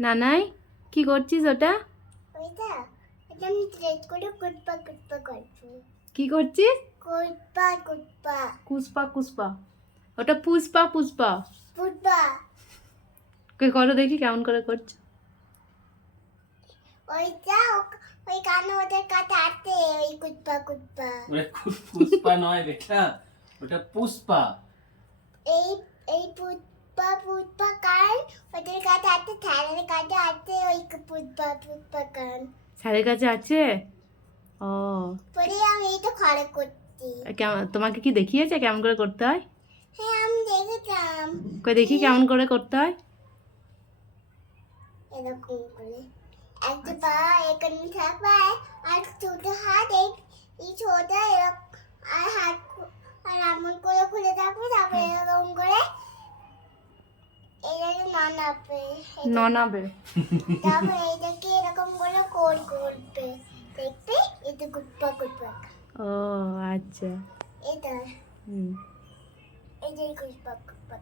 নানাই কি করছিস ওটা? ওইটা এটা আমি ট্রেড করে কুটপা কুটপা করছি। কি করছিস? কুটপা কুটপা। কুসপা কুসপা। ওটা পুষ্পা পুষ্পা কে করো দেখি কেমন করে করছ। ওইটা ওই কানে ওদের কাছে আছে ওই কুটপা কুটপা। ওটা কু- নয় বেটা ওটা পুষ্পা এই এই পুটপা পুটপা কান ওদের কাছে আছে থানার কাছে আছে ওই পুটপা পুটপা কান স্যারের কাছে আছে? ও। পরে আমি এইটা খড়ে করছি। কেমন তোমাকে কি দেখিয়েছে কেমন করে করতে হয়? হ্যাঁ আমি দেখেছিলাম। কই দেখি কেমন করে করতে হয়? এরকম করে। একটা পা এখানে থাকবে আর ছোট হাত এই ছোট এরকম নানাবে ননাবে তারপরে এটাকে এরকম করে গোল করবে দেখবে এটা গুপ্পা গুপ্পা ও আচ্ছা এটা হুম এটাই গুপ্পা গুপ্পা